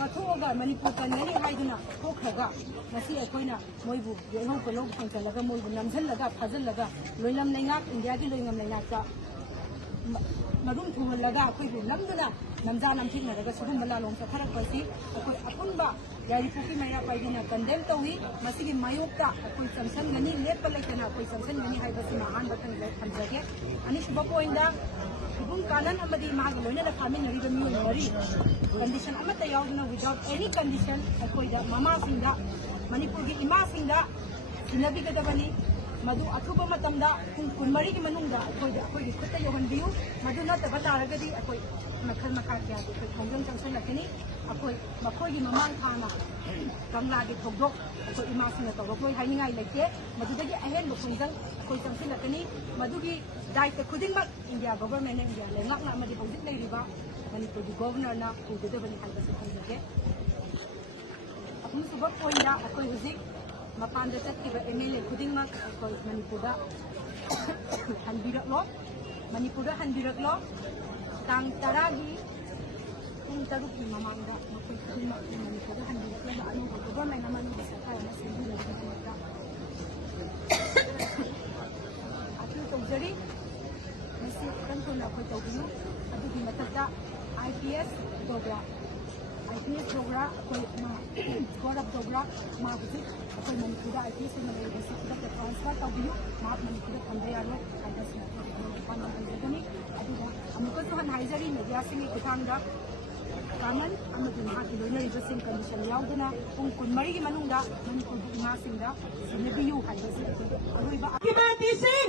कथोगा मणिपुर कन्नरी हाइदुना थोखरगा नसी अखोइना मोइबु येलो कोलो फंचलगा मोइबु नमझलगा फाजलगा लोइलम लैंगाक इंडिया की लोइलम लैंगाका मरुम थुहलगा अखोइबु लमदुना नमजा नमथिनरगा सुगुम लालोम सथरकपसि अखोइ अपुनबा यारिपुकी मैया पाइदिना कंडेम तौही मसिगी मायोक्ता अखोइ चमसनगनी लेप लेतना अखोइ चमसनगनी हाइबसि महान बतन ले थमजगे अनिसुबा पोइंदा इबुम कानन अमदी माग लोइना फामिनरिबा मियोय मरी कंडीशन अमता याउदना विदाउट एनी कंडीशन अखोइदा ममा सिंगा मणिपुर की इमा सिंगा सिनबिगदबनी मधु अथुब मतमदा पुंग कुनमरी की मनुंगदा अखोइदा अखोइगी खुत्ता योहनबियु मधु नतबा तारगदी अखोइ मखल मखा क्या अखोइ थोंजों चंसनलकनी अखोइ मखोइगी ममांग थाना कंगलागी थोगदोक अखोइ इमा सिंगा तौरखोइ हाइनिंगाइ लेके मधुदगी अहेन बुखुंजंग अखोइ चंसनलकनी मधुगी दायित्व खुदिंगमक इंडिया गवर्नमेंट इंडिया लेंगाकना अमदी हौजिक लेरिबा मणिपुर की गवर्नरना उगदबनी हाइबसि खंजगे अपुम सुबक पोइंदा अखोइ हुजिक मपान चतकीबा एमएलए खुदिंगमक अखोइ मणिपुरदा हनबिरकलो मणिपुरदा हनबिरकलो तांग 10 की पुंग 6 की ममांगदा मखोइ खुदिंगमक मणिपुरदा हनबिरकलो अनु गवर्नमेंट अमनु सरकार अमा सेंबिरकलोदा अथु तौजरी मसी कंट्रोल अखोइ तौबियु अदुगी मतता IPS दोगरा अखोइ मा गौरव दोगरा मा हुजिक अखोइ मणिपुरदा IPS से मलेबसि खुदक ट्रांसफर तौबियु मा मणिपुरदा थंबे यारो हाइबसि पान हाइजगनी अदुगा अमुकसु हन हाइजरी मीडिया सिंग खुथांगदा कानन अमदि महाकी लोइनरिबसिंग कंडीशन याउदना पुंग कुनमरी की मनुंगदा मणिपुर की इमा सिंगदा सिनबियु हाइबसि अखोइ अरोइबा की बेटी सिंह